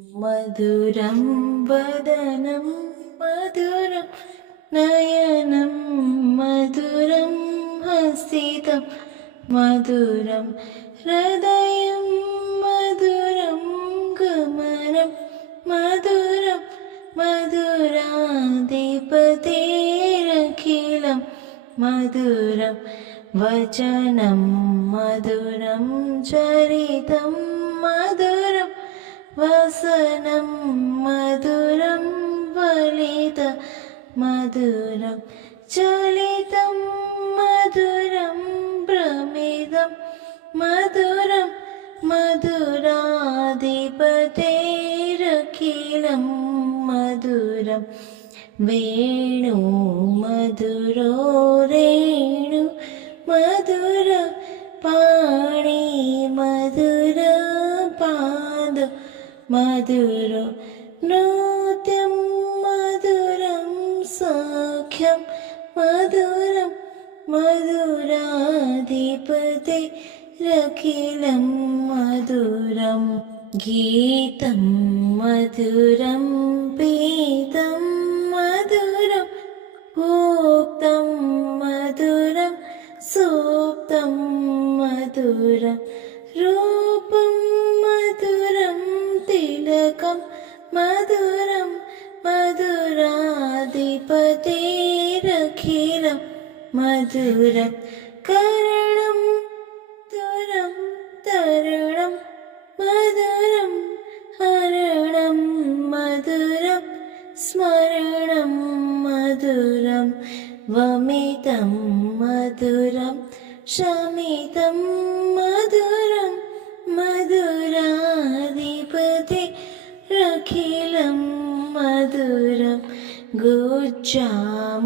मधुरं वदनं मधुरं नयनं मधुरं हसितं मधुरं हृदयं मधुरं गमनं मधुरं मधुराधिपतेरखिलं मधुरं वचनं मधुरं चरितं मधुरं वसनं मधुरं फलित मधुरं चलितं मधुरं प्रमिदं मधुरं मधुराधिपतेरखिलं मधुरं वेणु मधुरो रेणु मधुर पाणि मधुर पाद मधुरो नृत्यं मधुरं सख्यं मधुरं मधुराधिपतेरखिलं मधुरं गीतं मधुरं पीतं मधुरं भोक्तं मधुरं सूक्तं मधुरं रूपं मधुरं तिलकं मधुरं मधुराधिपतेरखिलं मधुरं करणं मधुरं तरुणं मधुरं हरणं मधुरं स्मरणं मधुरं वमितं मधुरं शमितं मधुरं मधुराधिपतेरखिलं मधुरं गुज्जा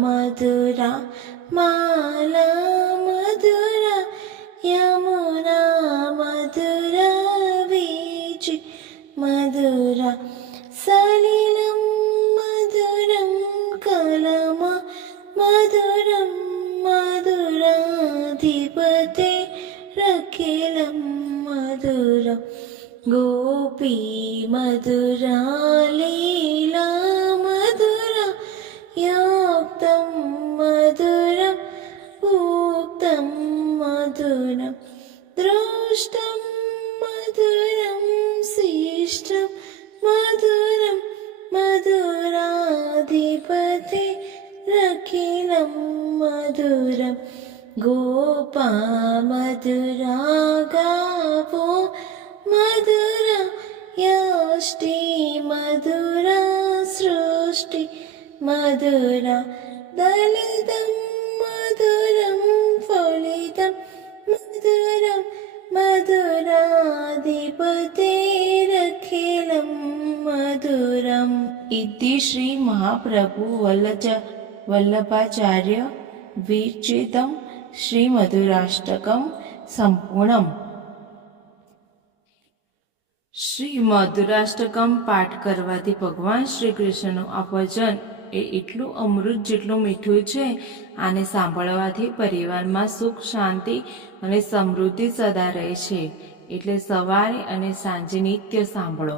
मधुरा माला मधुरा यमुना मधुरा वीचि मधुरा सलिलं मधुरं कलमा मधुरं मधुराधिपतेरखिलं मधुरं गोपी मधुरा लीला मधुरा योक्तं मधुरं उक्तं मधुरं दृष्टं मधुरं शिष्टं मधुरं मधुराधिपतेरखिलं मधुरं गोपा मधुरा गावो मधुरा यष्टि मधुरा सृष्टि मधुरा दलितं मधुरं फलितं मधुरं मधुराधिपतेरखिलं मधुरम् इति श्री महाप्रभु वल्लभाचार्य विरचितं श्री मधुराष्टकं संपूर्णम्। શ્રી મધુરાષ્ટકમ પાઠ કરવાથી ભગવાન શ્રી કૃષ્ણનું આ ભજન એ એટલું અમૃત જેટલું મીઠું છે. આને સાંભળવાથી પરિવારમાં સુખ શાંતિ અને સમૃદ્ધિ સદા રહે છે. એટલે સવારે અને સાંજે નિત્ય સાંભળો.